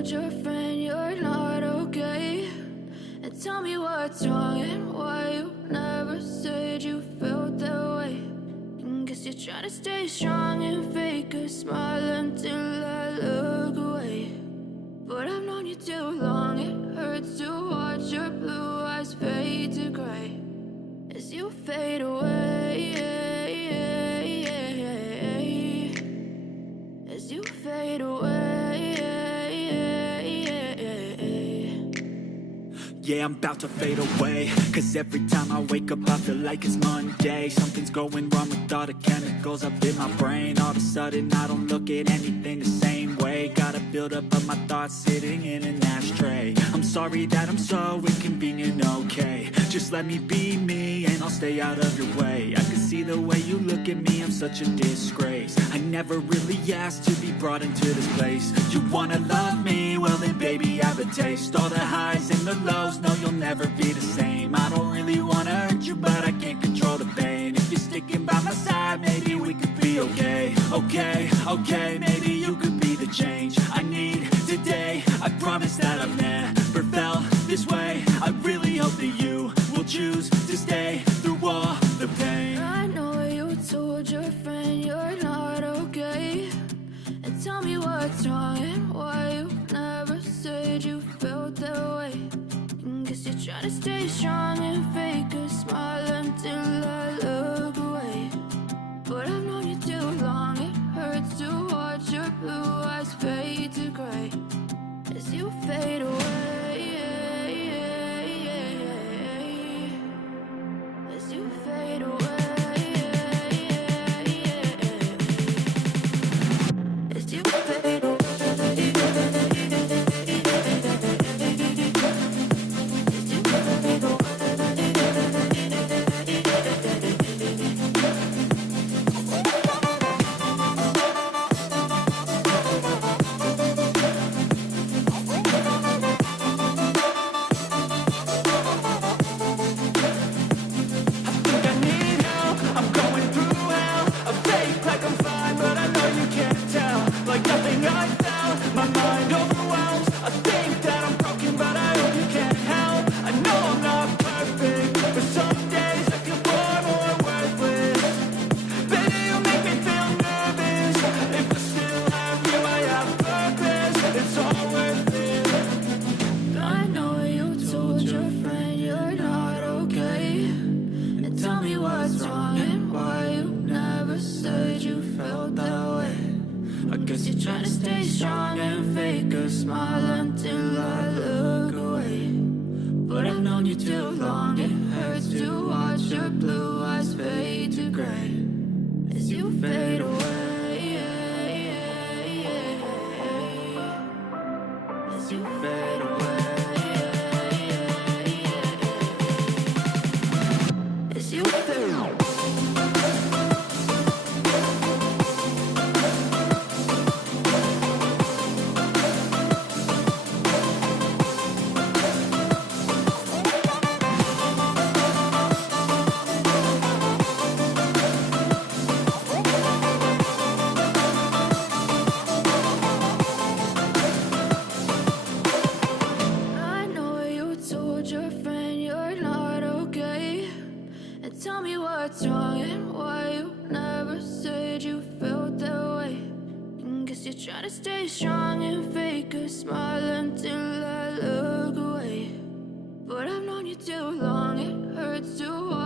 told your friend you're not okay? And tell me what's wrong and why you never said you felt that way. And guess you're trying to stay strong and fake a smile until I look away. But I've known you too long, it hurts to watch your blue eyes fade to gray as you fade away, as you fade away. Yeah, I'm about to fade away, cause every time I wake up I feel like it's Monday. Something's going wrong with all the chemicals up in my brain. All of a sudden I don't look at anything the same way. Gotta build up of my thoughts sitting in an ashtray. I'm sorry that I'm so inconvenient, okay? Just let me be me and I'll stay out of your way. I can see the way you look at me, I'm such a disgrace. I never really asked to be brought into this place. You wanna love me? Well then baby, have a taste. All the highs and the lows, no, you'll never be the same. I don't really wanna hurt you, but I can't control the pain. If you're sticking by my side, maybe we could be okay. Okay, maybe you could be the change I need today. I promise that I've never felt this way. I really hope that you will choose to stay through all the pain. I know you told your friend you're not okay. And tell me what's wrong and why you never said you felt that way. Guess you're trying to stay strong and fake a smile until I look away. But I've known you too long, it hurts to watch your blue eyes fade to gray as you fade away, as you fade away, as you fade away. Trying to stay strong and fake a smile until I look away. But I've known you too long, it hurts to watch your blue eyes fade to gray as you fade away, as you fade away, as you fade away. Tell me what's wrong and why you never said you felt that way. And guess you're trying to stay strong and fake a smile until I look away. But I've known you too long, it hurts to watch